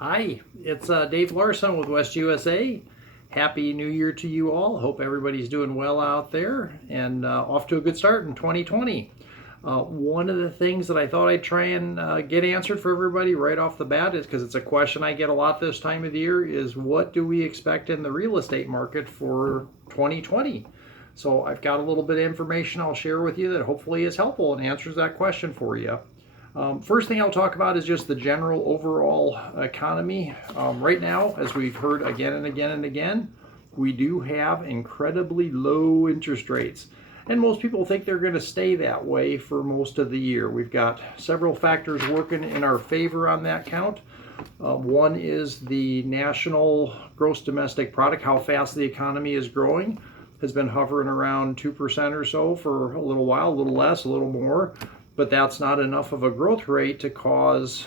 Hi, it's Dave Larsen with West USA. Happy New Year to you all. Hope everybody's doing well out there and off to a good start in 2020. One of the things that I thought I'd try and get answered for everybody right off the bat is because it's a question I get a lot this time of the year is what do we expect in the real estate market for 2020? So I've got a little bit of information I'll share with you that hopefully is helpful and answers that question for you. First thing I'll talk about is just the general overall economy. Right now, as we've heard again and again and again, we do have incredibly low interest rates. And most people think they're going to stay that way for most of the year. We've got several factors working in our favor on that count. One is the national gross domestic product, how fast the economy is growing, has been hovering around 2% or so for a little while, a little less, a little more. But that's not enough of a growth rate to cause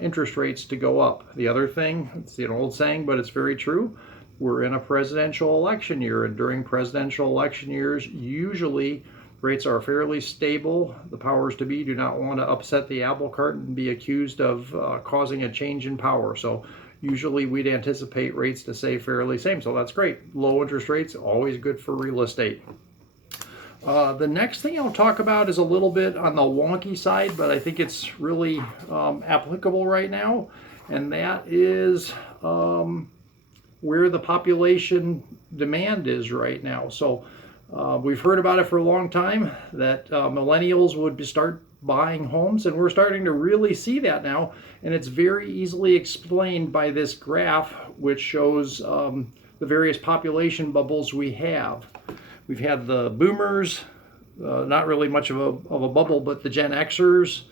interest rates to go up. The other thing, it's an old saying, but it's very true, we're in a presidential election year, and during presidential election years, usually rates are fairly stable. The powers to be do not want to upset the apple cart and be accused of causing a change in power. So usually we'd anticipate rates to stay fairly same. So that's great. Low interest rates, always good for real estate. The next thing I'll talk about is a little bit on the wonky side, but I think it's really applicable right now, and that is where the population demand is right now. So we've heard about it for a long time that millennials would start buying homes, and we're starting to really see that now, and it's very easily explained by this graph which shows the various population bubbles we have. We've had the boomers, not really much of a bubble, but the Gen Xers.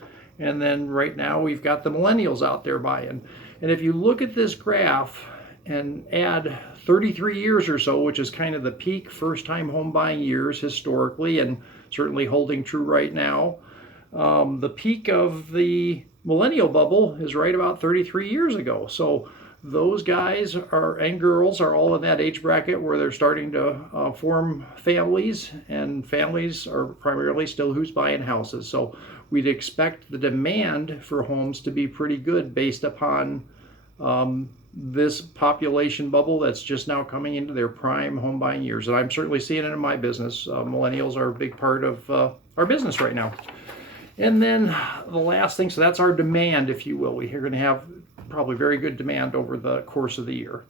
And then right now we've got the millennials out there buying. And if you look at this graph and add 33 years or so, which is kind of the peak first-time home buying years historically, and certainly holding true right now, the peak of the millennial bubble is right about 33 years ago. So those guys and girls are all in that age bracket where they're starting to form families, and families are primarily still who's buying houses. So we'd expect the demand for homes to be pretty good based upon this population bubble that's just now coming into their prime home buying years. And I'm certainly seeing it in my business. Millennials are a big part of our business right now. And then the last thing, so that's our demand, if you will. We're going to have probably very good demand over the course of the year.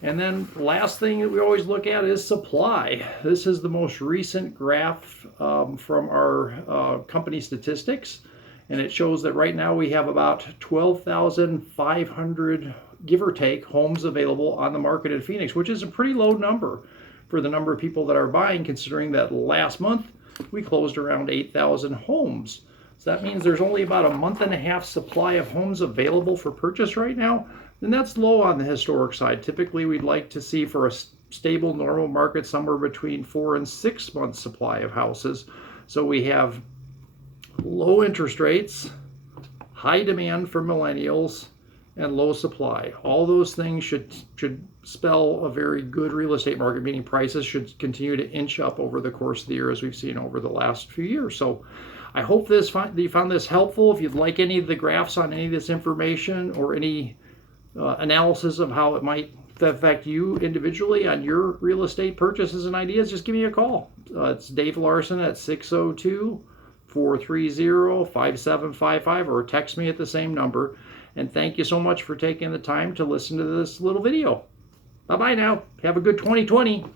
And then last thing that we always look at is supply. This is the most recent graph from our company statistics, and it shows that right now we have about 12,500, give or take, homes available on the market in Phoenix, which is a pretty low number for the number of people that are buying, considering that last month we closed around 8,000 homes. So that means there's only about a month and a half supply of homes available for purchase right now. And that's low on the historic side. Typically, we'd like to see for a stable, normal market somewhere between 4 and 6 months supply of houses. So we have low interest rates, high demand for millennials, and low supply. All those things should spell a very good real estate market, meaning prices should continue to inch up over the course of the year as we've seen over the last few years. So I hope that you found this helpful. If you'd like any of the graphs on any of this information or any analysis of how it might affect you individually on your real estate purchases and ideas, just give me a call. It's Dave Larsen at 602-430-5755, or text me at the same number. And thank you so much for taking the time to listen to this little video. Bye-bye now. Have a good 2020.